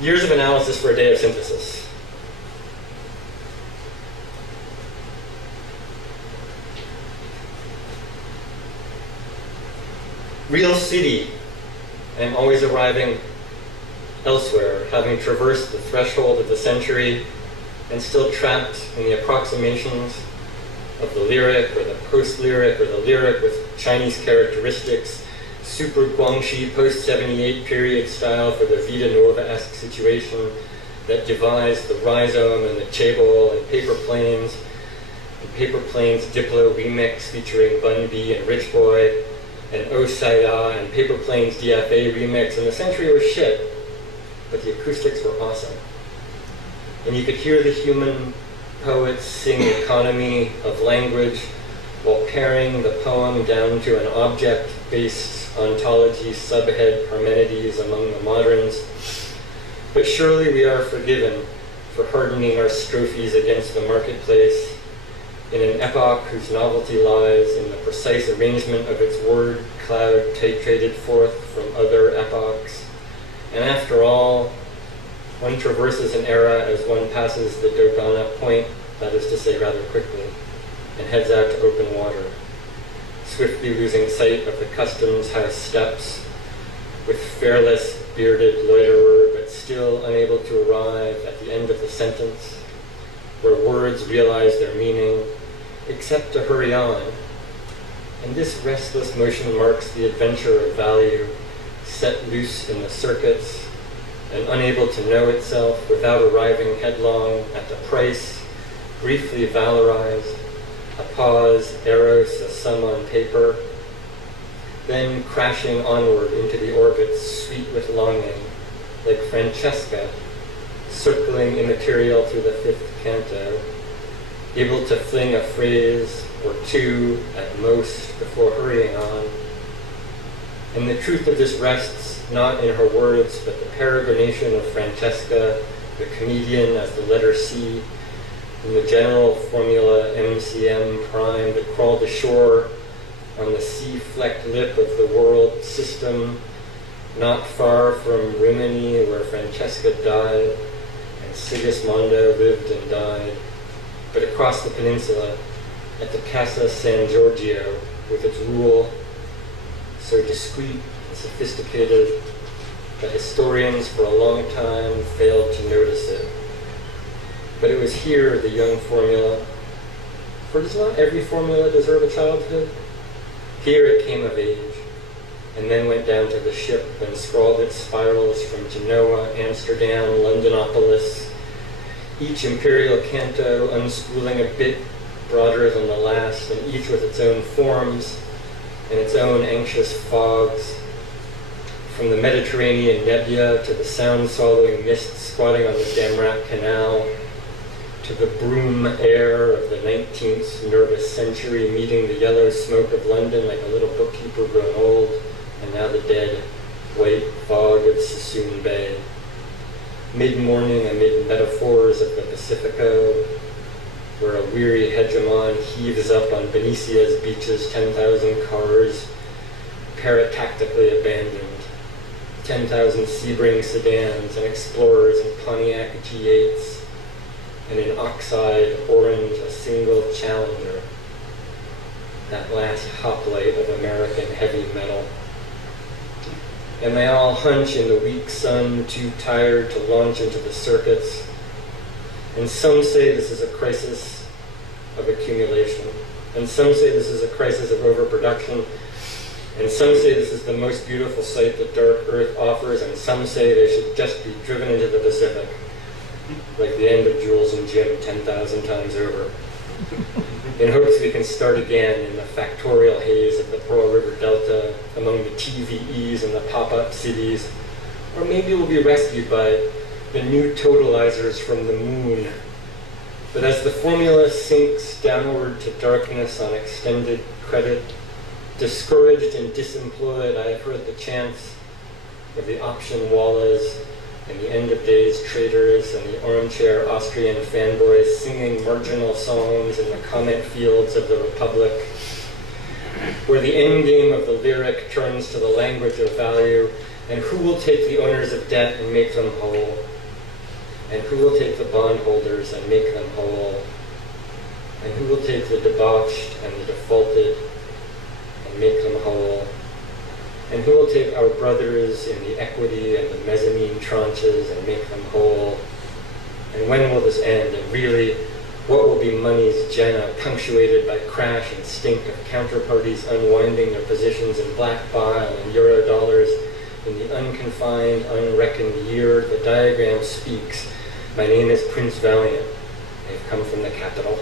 Years of analysis for a day of synthesis. Real city. I am always arriving elsewhere, having traversed the threshold of the century and still trapped in the approximations of the lyric or the post-lyric or the lyric with Chinese characteristics, super Guangxi post-78 period style for the Vita Nova-esque situation that devised the rhizome and the chaebol and Paper Planes Diplo remix featuring Bun B and Rich Boy, and Oh Saya and Paper Planes DFA remix, and the century was shit, but the acoustics were awesome. And you could hear the human poets sing economy of language while paring the poem down to an object-based ontology subhead Parmenides among the moderns. But surely we are forgiven for hardening our strophes against the marketplace in an epoch whose novelty lies in the precise arrangement of its word cloud titrated forth from other epochs. And after all, one traverses an era as one passes the Dogana point, that is to say rather quickly, and heads out to open water, swiftly losing sight of the customs house steps, with fearless bearded loiterer, but still unable to arrive at the end of the sentence, where words realize their meaning, except to hurry on. And this restless motion marks the adventure of value, set loose in the circuits, and unable to know itself without arriving headlong at the price, briefly valorized, a pause, eros, a sum on paper, then crashing onward into the orbits sweet with longing, like Francesca, circling immaterial through the fifth canto, able to fling a phrase or two at most before hurrying on. And the truth of this rests not in her words, but the peregrination of Francesca, the comedian as the letter C, in the general formula MCM prime that crawled ashore on the sea-flecked lip of the world system, not far from Rimini, where Francesca died, and Sigismondo lived and died, but across the peninsula, at the Casa San Giorgio, with its rule, so discreet and sophisticated that historians for a long time failed to notice it. But it was here, the young formula, for does not every formula deserve a childhood? Here it came of age, and then went down to the ship and scrawled its spirals from Genoa, Amsterdam, Londonopolis, each imperial canto unspooling a bit broader than the last, and each with its own forms and its own anxious fogs, from the Mediterranean nebula to the sound-swallowing mist squatting on the Damrak Canal, to the broom air of the 19th nervous century meeting the yellow smoke of London like a little bookkeeper grown old, and now the dead white fog of Sassoon Bay. Mid-morning amid metaphors of the Pacifico, where a weary hegemon heaves up on Venetia's beaches 10,000 cars, paratactically abandoned, 10,000 Sebring sedans and Explorers and Pontiac G8s, and in oxide orange a single Challenger, that last hoplite of American heavy metal. And they all hunch in the weak sun, too tired to launch into the circuits. And some say this is a crisis of accumulation. And some say this is a crisis of overproduction. And some say this is the most beautiful sight that dark earth offers. And some say they should just be driven into the Pacific, like the end of Jules and Jim 10,000 times over, in hopes we can start again in the factorial haze of the Pearl River Delta, among the TVEs and the pop-up cities. Or maybe we'll be rescued by the new totalizers from the moon. But as the formula sinks downward to darkness on extended credit, discouraged and disemployed, I have heard the chants of the option wallahs and the end-of-days traders and the armchair Austrian fanboys singing marginal songs in the comment fields of the Republic, where the endgame of the lyric turns to the language of value And who will take the owners of debt and make them whole? And who will take the bondholders and make them whole? And who will take the debauched and the defaulted and make them whole? And who will take our brothers in the equity and the mezzanine tranches and make them whole? And when will this end? And really, what will be money's Jenna, punctuated by crash and stink of counterparties unwinding their positions in black bile and euro dollars in the unconfined, unreckoned year? The diagram speaks. My name is Prince Valiant. I have come from the capital.